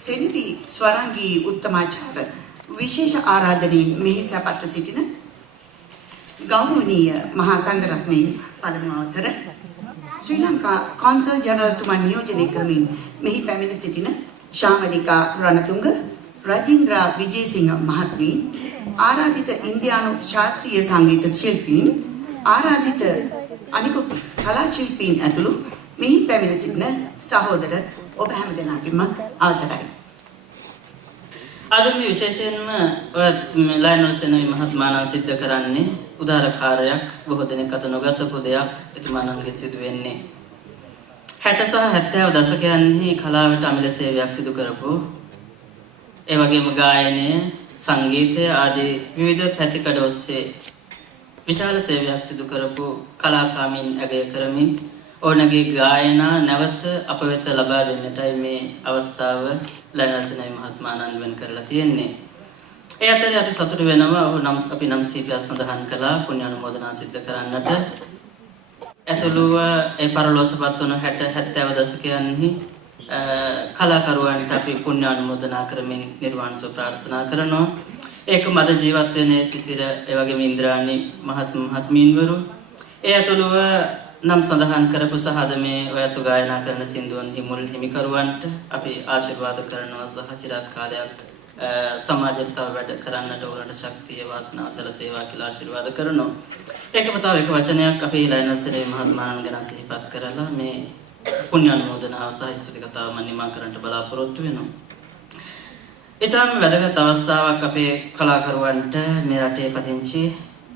සෙනවි ස්වරංගී උත්තමාචාර්ය විශේෂ ආරාධනෙන් මෙහි සැපත් සිටින ගෞරවනීය මහා සංඝරත්නයන් පළමු අවසර ශ්‍රී ලංකා කොන්සල් ජනරල්තුමා නියෝජනය කරමින් මෙහි පැමිණ සිටින ශාමලිකා රණතුංග රජින්ද්‍රා විජේසිංහ මහත්මීන් ආරාධිත ඉන්දියානු ශාස්ත්‍රීය සංගීත ශිල්පීන් ආරාධිත අනිකුත් කලා ශිල්පීන් ඇතුළු මෙහි පැමිණ සිටින සහෝදර ඔබ හැම දෙනාගේම අවසරයි. අද මේ විශේෂයෙන්ම ලයනල් සෙනවි මහත්මයාණන් සිද්ධ කරන්නේ උදාර කාර්යයක්, බොහෝ දෙනෙක් අත නොගසපු දෙයක් එතුමාණන්ගේ සිදු වෙන්නේ 60 සහ 70 දශකයන්හි කලාවට අමිල සේවයක් සිදු කරපු, ඒ වගේම ගායනය, සංගීතය ආදී විවිධ පැතිකඩ ඔස්සේ විශාල සේවයක් සිදු කරපු කලාකාමීන් අගය කරමින් ඕනගේ ගායනා නැවත අප වෙත ලබා දෙන්නටයි මේ අවස්ථාව ලයනල් සෙනවි මහත්මයාණන් වෙන් කරලා තියෙන්නේ. ඒ අතරේ අපි සතුටු වෙනවා ඔහු අපි නම් සීපියක් සඳහන් කළා පුණ්‍ය අනුමෝදනා සිද්ධ කරන්නට. ඇතුළුව ඒ පරලෝසපත් වන 60 70 දශකයන්හි කලාකරුවන්ට අපි පුණ්‍ය අනුමෝදනා කරමින් නිර්වාණ සුව ප්‍රාර්ථනා කරනවා. ඒකම අද ජීවත් වෙන සිසිර ඒ වගේම ඉන්ද්‍රාණි මහත්මීන්වරු ඒ ඇතුළුව නම් සඳහන් කරපු සහ අද මේ ඔයත් ගායනා කරන සින්දුවන් හිමුල් හිමිකරුවන්ට අපි ආශිර්වාද කරනවා සහ චිරාත් කාලයක් සමාජයට තව වැඩ කරන්නට ඕනට ශක්තිය වාසනාව සැලසේවා කියලා ආශිර්වාද කරනවා. ඒකම තව එක වචනයක් අපි ලයනල් සෙනවි මහත්මයාණන් ගැන සිහිපත් කරලා මේ පුණ්‍ය අනුමෝදනාව සහ ස්තුති කතාව මම නිමා කරන්නට බලාපොරොත්තු වෙනවා. ඊටම වැදගත් අවස්ථාවක් අපේ කලාකරුවන්ට මේ රටේ පදිංචි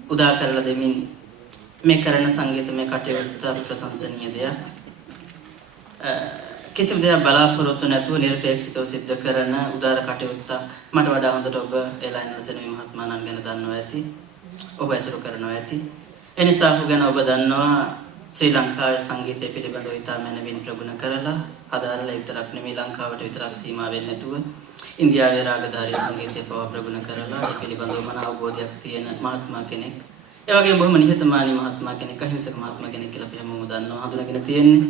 උදා කරලා දෙමින් මේ කරන සංගීතමය කටයුත්ත ප්‍රශංසනීය දෙයක්. කිසිම දෙයක් බලාපොරොත්තු නැතුව නිර්පේක්ෂිතව සිද්ධ කරන උදාර කටයුත්තක්. මට වඩා හොඳට ඔබ ලයනල් සෙනවි මහත්මයාණන් ගැන දන්නවා ඇති. ඔබ ඇසුරු කරනවා ඇති. ඒ නිසා ඔහු ගැන ඔබ දන්නවා ශ්‍රී ලංකාවේ සංගීතය පිළිබඳව ඉතා මැනවින් ප්‍රගුණ කරලා හදාරලා විතරක් නෙමෙයි ලංකාවට විතරක් සීමා වෙන්නේ නැතුව ඉන්දියාවේ රාගධාරී සංගීතය පවා ප්‍රගුණ කරලා ඒ පිළිබඳව මන අවබෝධයක් තියෙන මහත්මයා කෙනෙක්. ඒ වගේම බොහොම නිහතමානී මහත්මයා කෙනෙක්, අහිංසක මහත්මයා කෙනෙක් කියලා අපි හැමෝම දන්නවා, හඳුනාගෙන තියෙන්නේ.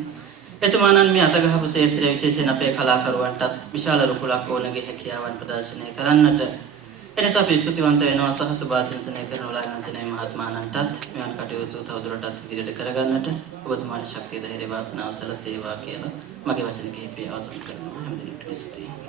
එතුමාණන් මේ අතගහපු ශේෂ්ත්‍රය විශේෂයෙන් අපේ කලාකරුවන්ටත් විශාල රුකුලක් ඕනගේ හැකියාවන් ප්‍රදර්ශනය කරන්නට. එනිසා අපි ස්තුතිවන්ත වෙනවා සහ සුභාශිංසනය කරන ලයනල් සෙනවි මහත්මයාණන්ටත් මෙවන් කටයුතු තවදුරටත් ඉදිරියට කරගන්නට ඔබතුමාට ශක්තිය ධෛර්ය වාසනාව සැලසේවා කියලා මගේ වචන කිහිපය අවසන් කරනවා. හැමදෙනාටම ස්තුතියි.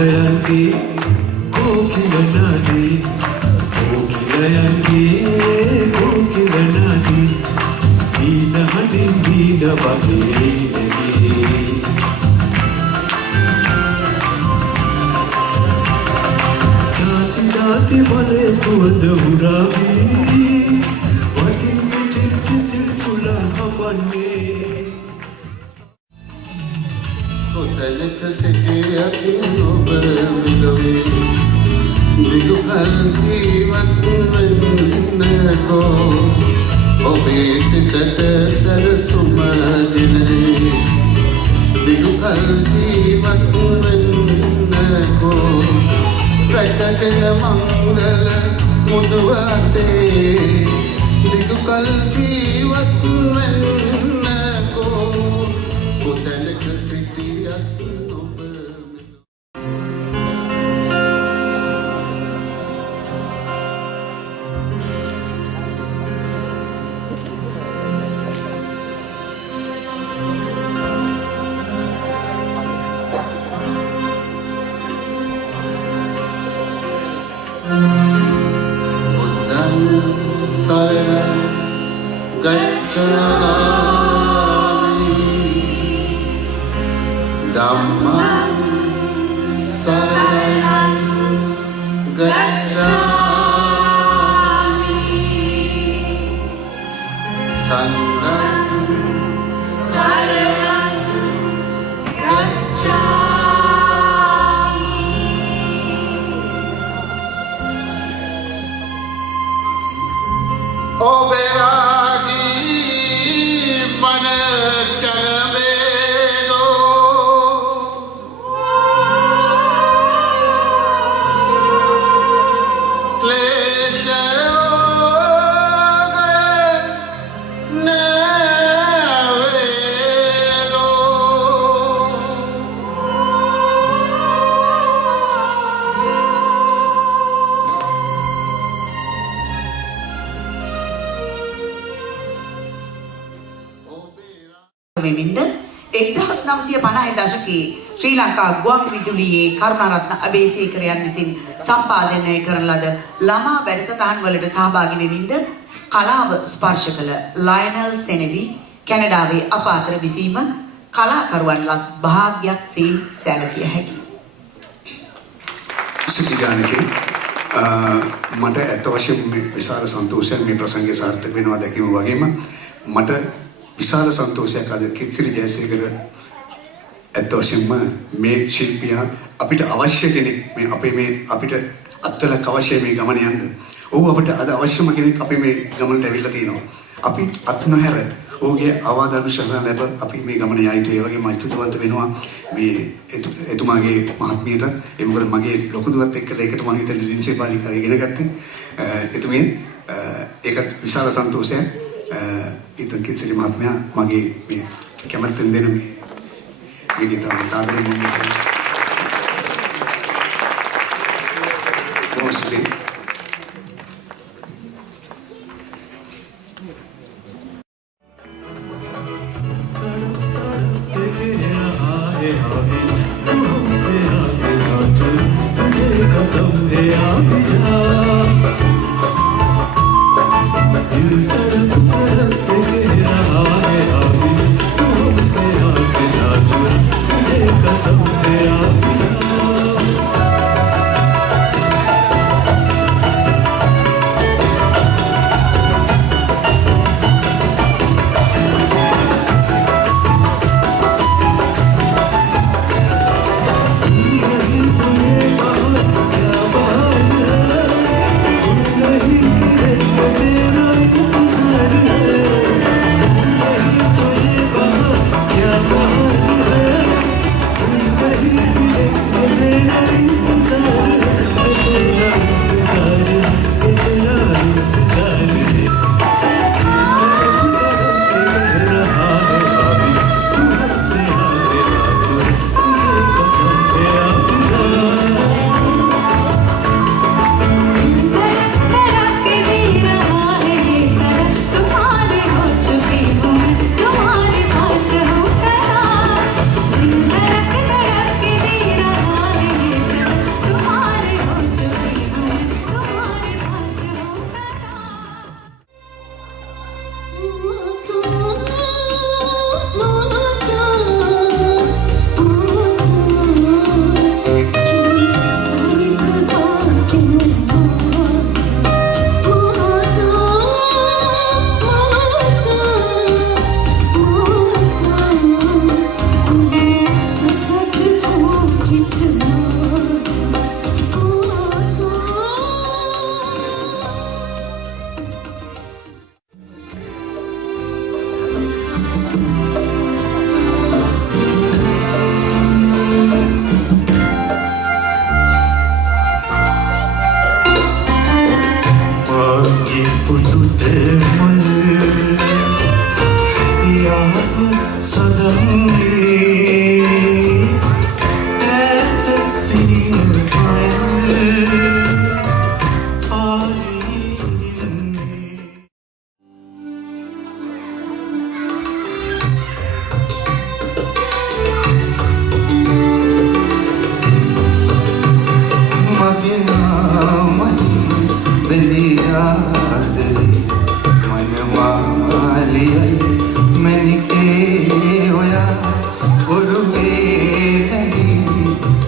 कोकिलयन्ति कोकिलनादि कोकिलयन्ति कोकिलनादि दीनहदिं दीनवगे जाति जाति बले सुवद उरावी वकिन पिटिन सिसिल सुला हमने කොතැනක සිටියත් ඔබ විලොවේ දිගුකල් ජීවත් වෙන්නකෝ ඔබේ සිතට සැරසුම දිනරේ දිගුකල් ජීවත් වෙන්නකෝ රැකගෙන මංගල මුදුවතේ දිගුකල් ජීවත් වෙන්නකෝ කොතැනක සිටියත් ඔබ බුද්ධං සරණං ගච්ඡාමි ධම්මං සරණං ගච්ඡාමි සංඝං සරණං ගච්ඡාමි ඔබරාගී මන කලබේදෝ ක්ලේශයෝග වෙමින්ද 1950 දශකයේ ශ්‍රී ලංකා ගුවන් විදුලියේ කරුණාරත්න අබේසේකරයන් විසින් සම්පාදනය කරන ලද ළමා වැඩසටහන් වලට සහභාගී වෙමින්ද කලාව ස්පර්ශ කළ ලයනල් සෙනෙවි කැනඩාවේ අප අතර විසීම කලාකරුවන්ලත් භාග්‍යයක් සේ සැලකිය හැකියි. සිතිජානකේ මට ඇත්ත වශයෙන්ම විශාල සන්තෝෂයක් මේ ප්‍රසංගය සාර්ථක වෙනවා දැකීම වගේම මට විශාල සන්තෝෂයක් අද කිත්සිරි ජයසේකර ඇත්ත වශයෙන්ම මේ ශිල්පියා අපිට අවශ්‍ය කෙනෙක් මේ අපේ මේ අපිට අත්වලක් අවශ්‍ය මේ ගමන යන්න. ඔහු අපිට අද අවශ්‍යම කෙනෙක් අපේ මේ ගමනට ඇවිල්ලා තිනවා. අපි අත් නොහැර ඔහුගේ අවවාද අනුශාසන ලැබ අපි මේ ගමන යා යුතුයි. ඒ වගේම ස්තුතිවන්ත වෙනවා මේ එතුමාගේ මහත්මියට. ඒ මොකද මගේ ලොකු දුවත් එක්කලා ඒකට මම හිතන්නේ ලින්සේ පාලිකාව ඉගෙන ගත්තේ. එතුමිය ඒක විශාල සන්තෝෂයක්. ඉතින් කිත්සිරි මහත්මයා මගේ මේ කැමැත්තෙන් දෙන මේ ගීතාවට ආදරෙන් මුන්නේ මොස්ලි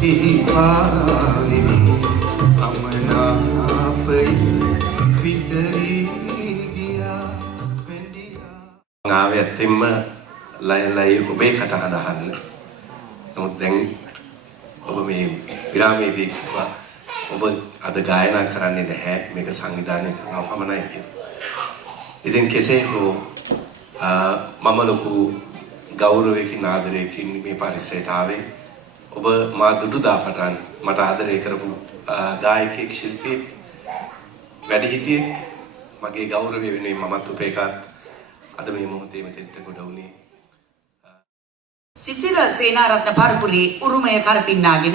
පාවෙවි අමනාපයි පිටරී ගියා වෙන්දියා ආවේ ඇත්තෙන්ම ලයි ඔබේ කටහඬ අහන්න. නමුත් දැන් ඔබ මේ විරාමයේදී කිව්වා ඔබ අද ගායනා කරන්නේ නැහැ මේක සංවිධානය කරනවා පමණයි කියලා. ඉතින් කෙසේ හෝ මම ලොකු ගෞරවයකින් ආදරයකින් මේ පරිසරයට ආවේ. ඔබ මා දුටුදාපටන් මට ආදරය කරපු ගායකයෙක් ශිල්පියෙක් වැඩිහිටියෙක් මගේ ගෞරවය වෙනුවෙන් මමත් උපේකත් අද මේ මොහොතේ මෙතෙන්ට ගොඩ වුණේ. සිසිර සේනාරත්න පරපුරේ උරුමය කරපින්නාගෙන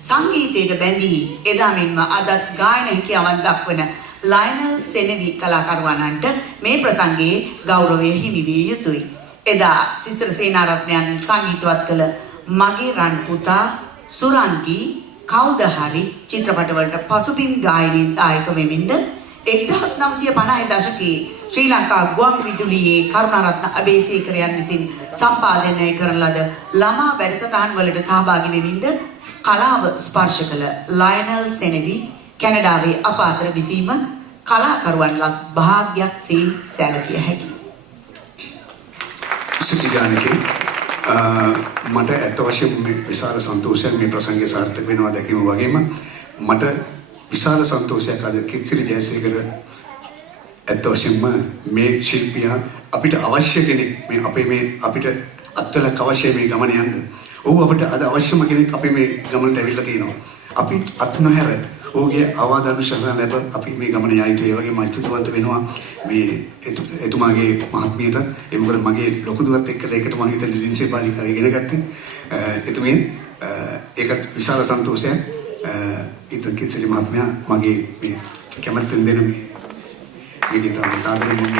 සංගීතයට බැඳී එදා මෙන්ම අදත් ගායන හැකියාවන් දක්වන ලයනල් සෙනෙවි කලාකරුවන්ට මේ ප්‍රසංගයේ ගෞරවය හිමි විය යුතුයි. එදා සිසිර සේනාරත්නයන් සංගීතවත් කළ මගේ රන් පුතා සුරංගී කවුද හරි චිත්‍රපටවලට පසුබිම් ගායනයෙන් දායක වෙමින්ද 1950 දශකයේ ශ්‍රී ලංකා ගුවන් විදුලියේ කරුණාරත්න අබේසේකරයන් විසින් සම්පාදනය කරන ලද ළමා වැඩසටහන් වලට සහභාගී වෙමින්ද කලාව ස්පර්ශ කළ ලයනල් සෙනෙවි කැනඩාවේ අප අතර විසීම කලාකරුවන්ලත් භාග්‍යයක් සේ සැලකිය හැකියි. සිසිජානකේ මට ඇත්ත වශයෙන්ම විශාල සන්තෝෂයක් මේ ප්‍රසංගය සාර්ථක වෙනවා දැකීම වගේම මට විශාල සන්තෝෂයක් අද කිත්සිරි ජයසේකර ඇත්ත වශයෙන්ම මේ ශිල්පියා අපිට අවශ්‍ය කෙනෙක් මේ අපේ මේ අපිට අත්වලක් අවශ්‍ය මේ ගමන යන්න. ඔහු අපිට අද අවශ්‍යම කෙනෙක් අපේ මේ ගමනට ඇවිල්ලා තියෙනවා. අපි අත් නොහැර ඔහුගේ ආවාදනුශාසන ලැබ අපි මේ ගමන යා යුතුයි. ඒ වගේම ස්තුතිවන්ත වෙනවා මේ එතුමාගේ මහත්මියට. ඒ මොකද මගේ ලොකු දුවත් එක්කලා ඒකට මම හිතන්නේ ලින්සේ බාලිකාව ඉගෙන ගත්තේ. එතුමිය ඒක විශාල සන්තෝෂයක්. ඉතින් කිත්සිරි මහත්මයා මගේ මේ කැමැත්තෙන් දෙන මේ ගීතවල ආදරෙන් මම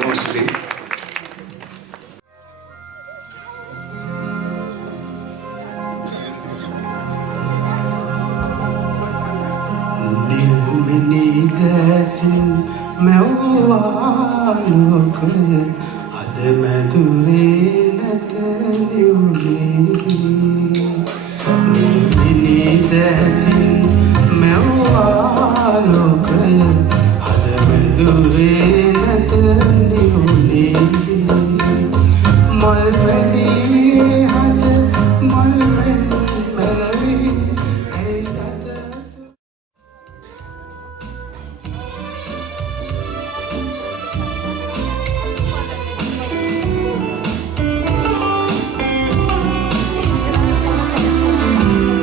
මොස්ලි නිල්මිනි දැසින් මැව්වා ලෝකය අද මැදුරේ නැත නිවුනේ නිල්මිනි දැසින් මැව්වා ලෝකය අද මැදුරේ නැත නිවුනේ මල් පැණි හද මල් මැලවි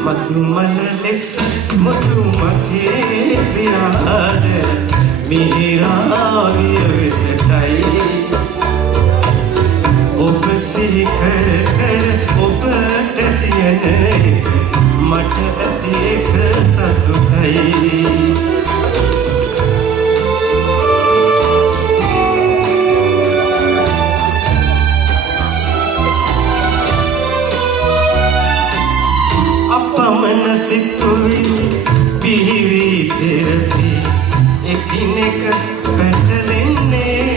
මතුමල ලෙස මුතුමගේ පියාද මිහිරාවිය වෙතටයි ඔබ සිහි කර කර ඔබට තියෙන මට ඇති එක සතුටයි අපමණ සිතුවි පිහිවි තෙරපි එකිනෙක පැටලෙන්නේ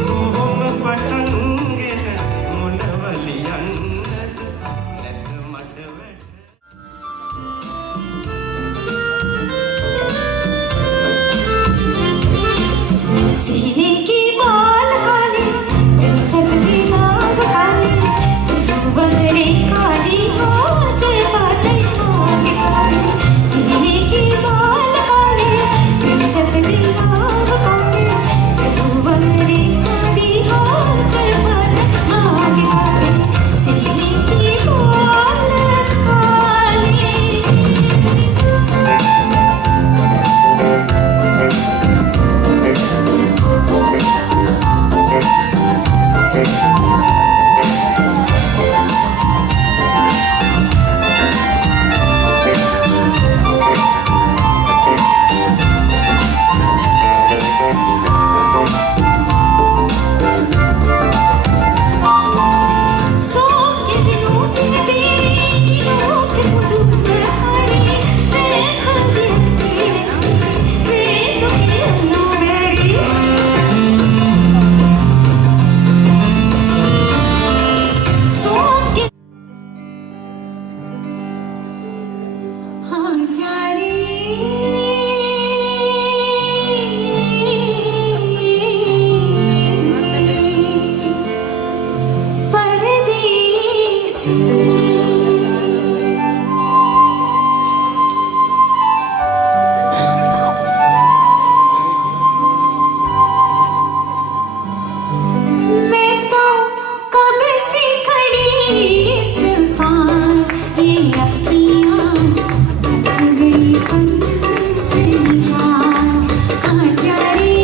කොහොම පටන්ගෙන මොනවලියන්නද නැත මට වැඩ सीने बाल काले सकती नाग काले बंदरे काली हो जय पाटन मैं तो कब से खड़ी इस पार ये अखियाँ थक गई पंतनिहार आजा रे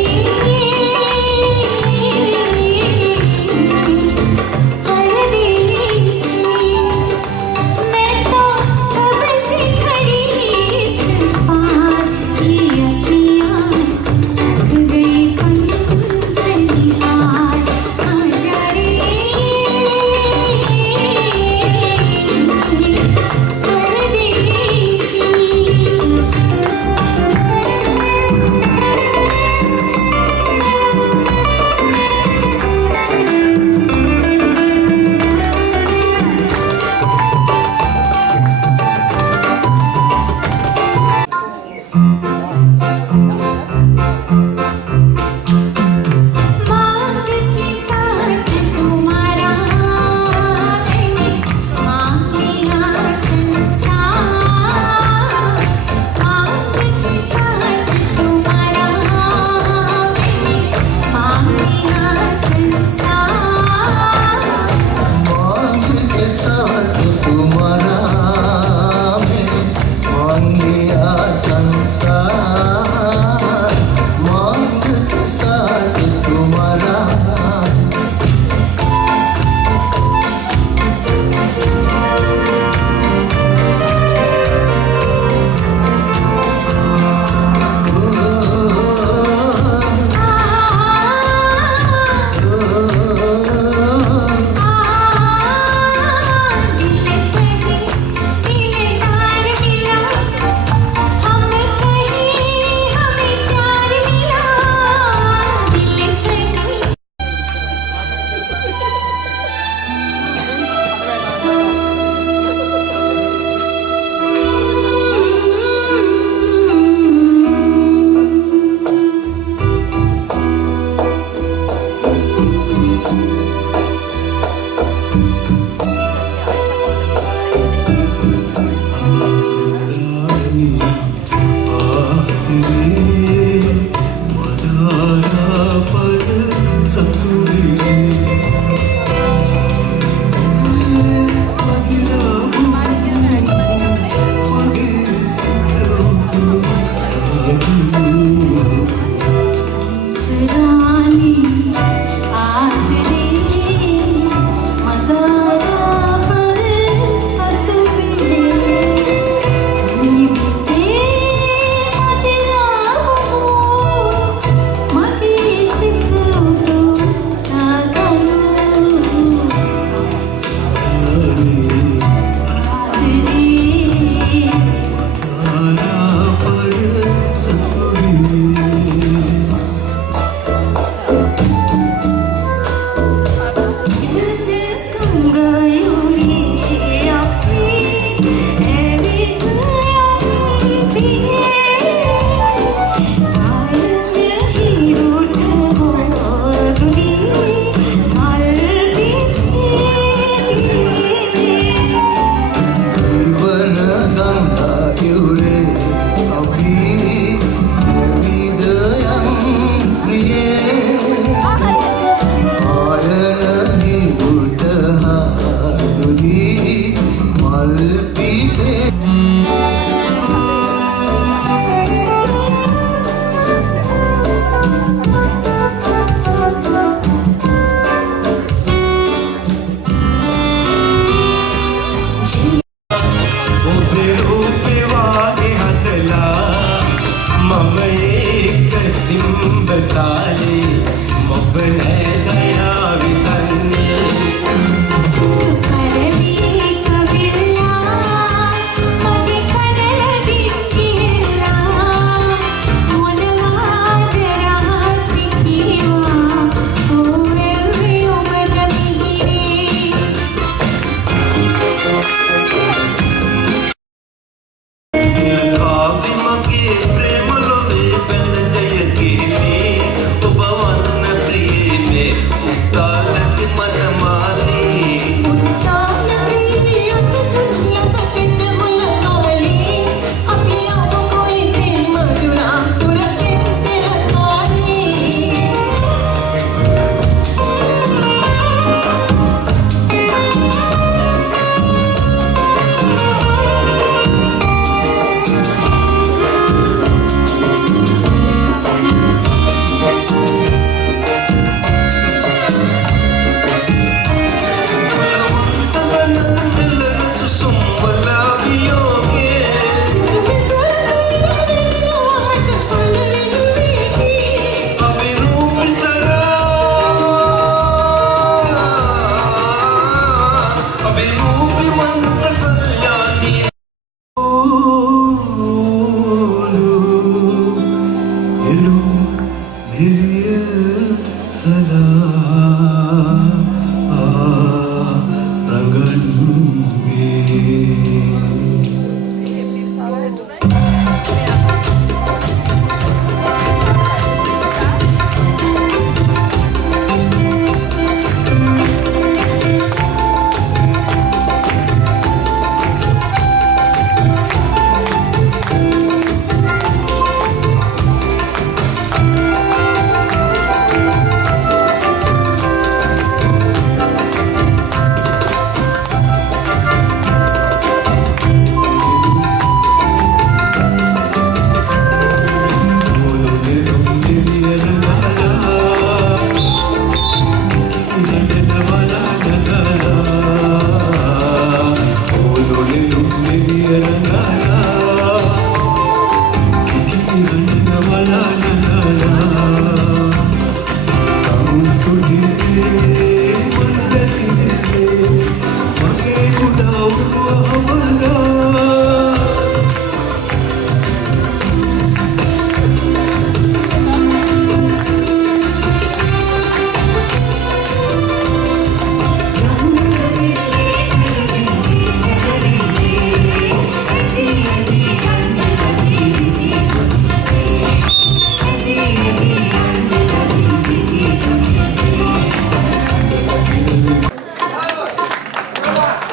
परदेसी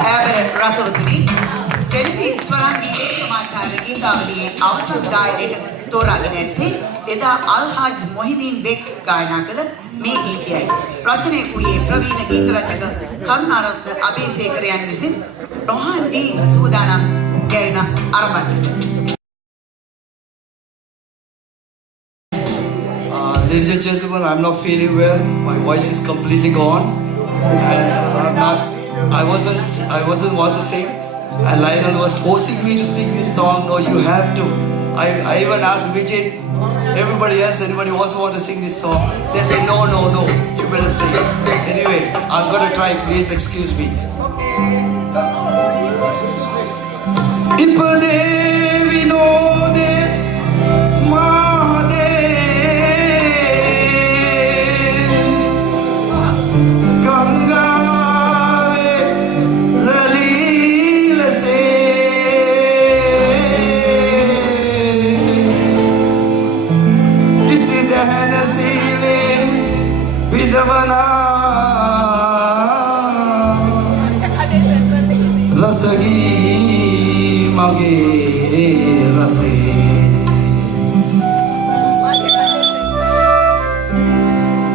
හැබැයි රසවතුනි සෙල්වි ස්වරංගී සමාචාර ගීතාවලියේ අවසන් ගායනයට තෝරාගෙන ඇත්තේ එදා අල්හාජ් මොහිදීන් බෙක් ගායනා කළ මේ ගීතයයි. රචනය වූයේ ප්‍රවීණ ගීත රචක කරුණාරත්න අබේසේකරයන් විසින් රොහාන් ඩී සූදානම් ගායන ආරම්භ. Ladies and gentlemen, I'm not feeling well. My voice is completely gone, and I wasn't want to sing. And Lionel was forcing me to sing this song. No, you have to. I even asked Vijay, everybody else, anybody also want to sing this song? They say no, you better sing. Anyway, I'm gonna try. Please excuse me. Ipade vinode रसगी मगे रसे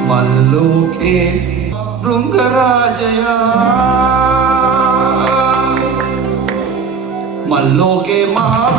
मल्लोके भृंगराजया मल्लोके महा